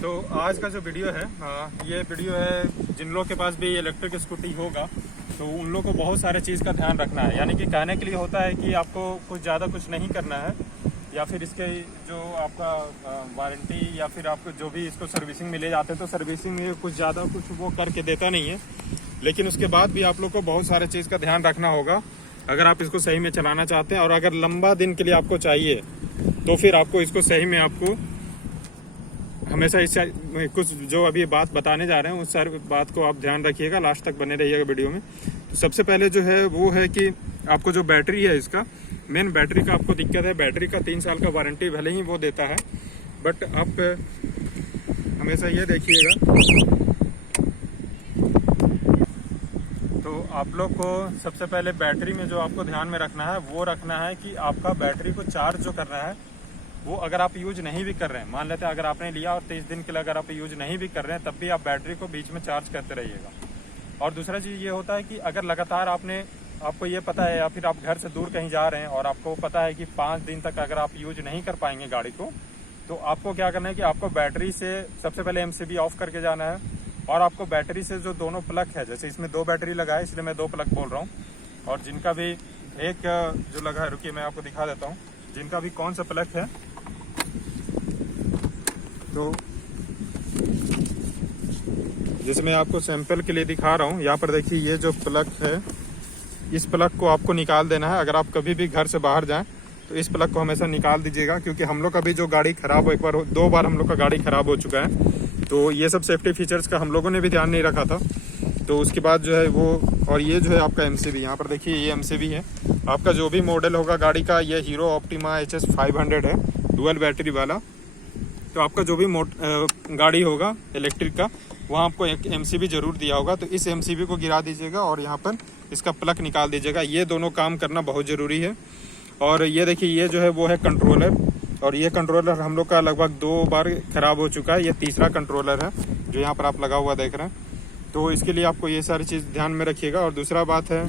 तो आज का जो वीडियो है ये वीडियो है जिन लोगों के पास भी इलेक्ट्रिक स्कूटी होगा तो उन लोगों को बहुत सारे चीज़ का ध्यान रखना है। यानी कि कहने के लिए होता है कि आपको कुछ ज़्यादा कुछ नहीं करना है, या फिर इसके जो आपका वारंटी या फिर आपको जो भी इसको सर्विसिंग में ले जाते हैं तो सर्विसिंग में कुछ ज़्यादा कुछ वो करके देता नहीं है। लेकिन उसके बाद भी आप लोग को बहुत सारे चीज़ का ध्यान रखना होगा अगर आप इसको सही में चलाना चाहते हैं। और अगर लंबा दिन के लिए आपको चाहिए तो फिर आपको इसको सही में आपको हमेशा इस कुछ जो अभी बात बताने जा रहे हैं उस सारी बात को आप ध्यान रखिएगा, लास्ट तक बने रहिएगा वीडियो में। तो सबसे पहले जो है वो है कि आपको जो बैटरी है इसका मेन बैटरी का आपको दिक्कत है। बैटरी का 3 साल का वारंटी भले ही वो देता है, बट आप हमेशा ये देखिएगा। तो आप लोग को सबसे पहले बैटरी में जो आपको ध्यान में रखना है वो रखना है कि आपका बैटरी को चार्ज जो करना है वो अगर आप यूज नहीं भी कर रहे हैं, मान लेते हैं अगर आपने लिया और 23 दिन के लिए अगर आप यूज नहीं भी कर रहे हैं तब भी आप बैटरी को बीच में चार्ज करते रहिएगा। और दूसरा चीज़ ये होता है कि अगर लगातार आपको ये पता है या फिर आप घर से दूर कहीं जा रहे हैं और आपको पता है कि 5 दिन तक अगर आप यूज नहीं कर पाएंगे गाड़ी को, तो आपको क्या करना है कि आपको बैटरी से सबसे पहले MCB ऑफ करके जाना है। और आपको बैटरी से जो दोनों प्लग है, जैसे इसमें 2 बैटरी लगा है इसलिए मैं 2 प्लग बोल रहा हूँ, और जिनका भी एक जो लगा है, रुकिए मैं आपको दिखा देता हूँ जिनका भी कौन सा प्लग है। तो जैसे मैं आपको सैंपल के लिए दिखा रहा हूँ, यहाँ पर देखिए ये जो प्लग है इस प्लग को आपको निकाल देना है। अगर आप कभी भी घर से बाहर जाएं तो इस प्लग को हमेशा निकाल दीजिएगा, क्योंकि हम लोग का भी जो गाड़ी खराब हो, 2 बार हम लोग का गाड़ी खराब हो चुका है। तो ये सब सेफ्टी फीचर्स का हम लोगों ने भी ध्यान नहीं रखा था। तो उसके बाद जो है वो, और ये जो है आपका MCB, यहाँ पर देखिए ये MCB है आपका। जो भी मॉडल होगा गाड़ी का, ये हीरो ऑप्टिमा HS 500 है डुअल बैटरी वाला। तो आपका जो भी गाड़ी होगा इलेक्ट्रिक का, वहाँ आपको एक MCB जरूर दिया होगा। तो इस MCB को गिरा दीजिएगा और यहाँ पर इसका प्लग निकाल दीजिएगा। ये दोनों काम करना बहुत ज़रूरी है। और ये देखिए ये जो है वो है कंट्रोलर, और ये कंट्रोलर हम लोग का लगभग 2 बार ख़राब हो चुका है। ये तीसरा कंट्रोलर है जो यहाँ पर आप लगा हुआ देख रहे हैं। तो इसके लिए आपको ये सारी चीज़ ध्यान में रखिएगा। और दूसरा बात है,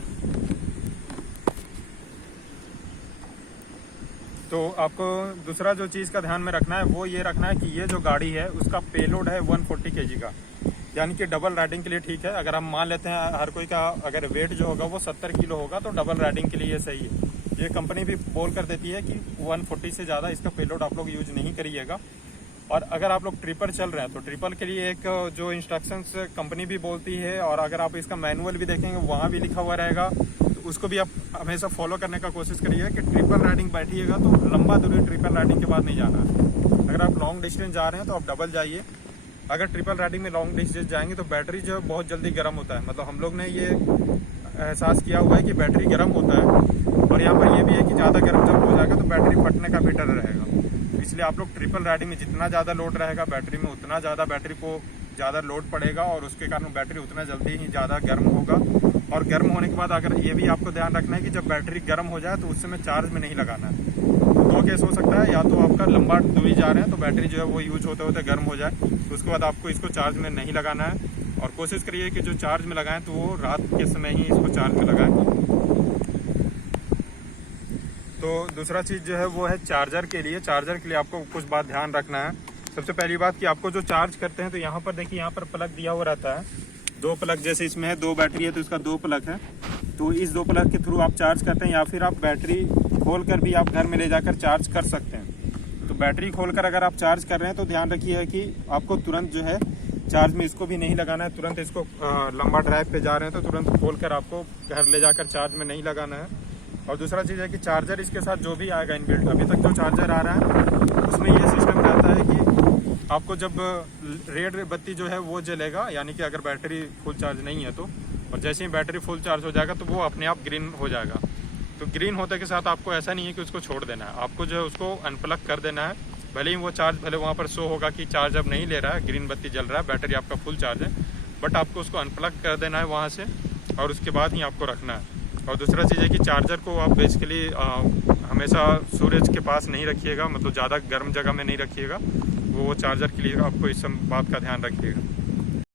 तो आपको दूसरा जो चीज़ का ध्यान में रखना है वो ये रखना है कि ये जो गाड़ी है उसका पेलोड है 140 kg का, यानी कि डबल राइडिंग के लिए ठीक है। अगर हम मान लेते हैं हर कोई का अगर वेट जो होगा वो 70 किलो होगा तो डबल राइडिंग के लिए ये सही है। ये कंपनी भी बोल कर देती है कि 140 से ज़्यादा इसका पेलोड आप लोग यूज नहीं करिएगा। और अगर आप लोग ट्रिपल चल रहे हैं तो ट्रिपल के लिए एक जो इंस्ट्रक्शंस कंपनी भी बोलती है, और अगर आप इसका मैनुअल भी देखेंगे वहाँ भी लिखा हुआ रहेगा, तो उसको भी आप हमेशा फॉलो करने का कोशिश करिए कि ट्रिपल राइडिंग बैठिएगा तो लंबा दूरी ट्रिपल राइडिंग के बाद नहीं जाना है। अगर आप लॉन्ग डिस्टेंस जा रहे हैं तो आप डबल जाइए। अगर ट्रिपल राइडिंग में लॉन्ग डिस्टेंस जाएंगे तो बैटरी जो है बहुत जल्दी गर्म होता है। मतलब हम लोग ने ये एहसास किया हुआ है कि बैटरी गर्म होता है। और यहाँ पर ये भी है कि ज़्यादा गर्म जब हो जाएगा तो बैटरी फटने का भी डर रहेगा। इसलिए आप लोग ट्रिपल राइडिंग में जितना ज़्यादा लोड रहेगा बैटरी में, उतना ज़्यादा बैटरी को ज़्यादा लोड पड़ेगा और उसके कारण बैटरी उतना जल्दी ही ज़्यादा गर्म होगा। और गर्म होने के बाद अगर ये भी आपको ध्यान रखना है कि जब बैटरी गर्म हो जाए तो उस समय चार्ज में नहीं लगाना है। तो 2 केस हो सकता है, या तो आपका लंबा दूरी जा रहे हैं तो बैटरी जो है वो यूज होते होते गर्म हो जाए, तो उसके बाद आपको इसको चार्ज में नहीं लगाना है। और कोशिश करिए कि जो चार्ज में लगाएं तो वो रात के समय ही इसको चार्ज में लगाएं। तो दूसरा चीज़ जो है वो है चार्जर के लिए। चार्जर के लिए आपको कुछ बात ध्यान रखना है। सबसे पहली बात कि आपको जो चार्ज करते हैं तो यहाँ पर देखिए यहाँ पर प्लग दिया हुआ रहता है। 2 प्लग, जैसे इसमें है 2 बैटरी है तो इसका 2 प्लग है। तो इस 2 प्लग के थ्रू आप चार्ज करते हैं, या फिर आप बैटरी खोल कर भी आप घर में ले जाकर चार्ज कर सकते हैं। तो बैटरी खोलकर अगर आप चार्ज कर रहे हैं तो ध्यान रखिए कि आपको तुरंत जो है चार्ज में इसको भी नहीं लगाना है। तुरंत इसको लंबा ड्राइव पे जा रहे हैं तो तुरंत खोलकर आपको घर ले जाकर चार्ज में नहीं लगाना है। और दूसरा चीज़ है कि चार्जर इसके साथ जो भी आएगा इनबिल्ट, अभी तक जो चार्जर आ रहा है उसमें ये सिस्टम रहता है कि आपको जब रेड बत्ती जो है वो जलेगा, यानी कि अगर बैटरी फुल चार्ज नहीं है तो, और जैसे ही बैटरी फुल चार्ज हो जाएगा तो वो अपने आप ग्रीन हो जाएगा। तो ग्रीन होने के साथ आपको ऐसा नहीं है कि उसको छोड़ देना है, आपको जो है उसको अनप्लग कर देना है। भले ही वो चार्ज, भले वहाँ पर शो होगा कि चार्ज अब नहीं ले रहा है, ग्रीन बत्ती जल रहा है, बैटरी आपका फुल चार्ज है, बट आपको उसको अनप्लग कर देना है वहाँ से, और उसके बाद ही आपको रखना है। और दूसरा चीज़ है कि चार्जर को आप बेसिकली हमेशा सूरज के पास नहीं रखिएगा, मतलब ज़्यादा गर्म जगह में नहीं रखिएगा। वो चार्जर के लिए आपको इस सब बात का ध्यान रखिएगा।